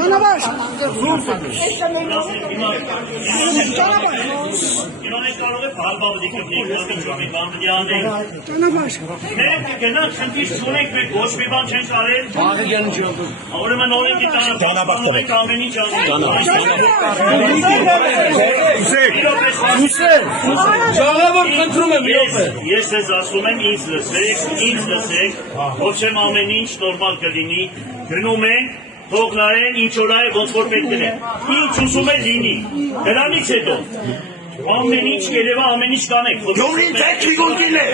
Canavar. Իրանե կարող է բալբաբդի կպնիկ, ոստիջոմի բանդյանը։ Canavar. Մենք գնանք խնդիր չունենք, մենք ոչ մի բան չենք արել։ Բաղը գերն չի ոգում։ Ուրեմն օրենքի ճանապարհ ամեն ինչ Ժողովուրդ խնդրում եմ յոպե։ Ես ձեզ ասում եմ ինձ լսեք, ոչ եմ ամեն ինչ նորմալ կլինի, գնում ենք, թող նայեն ինչ օր է ոնց որ պետք է։ Ինչ ուզում է լինի։ Դրանից հետո ամեն ինչ երևա ամեն ինչ կանեք։ Գյումրին թեքնիկ ուղին է։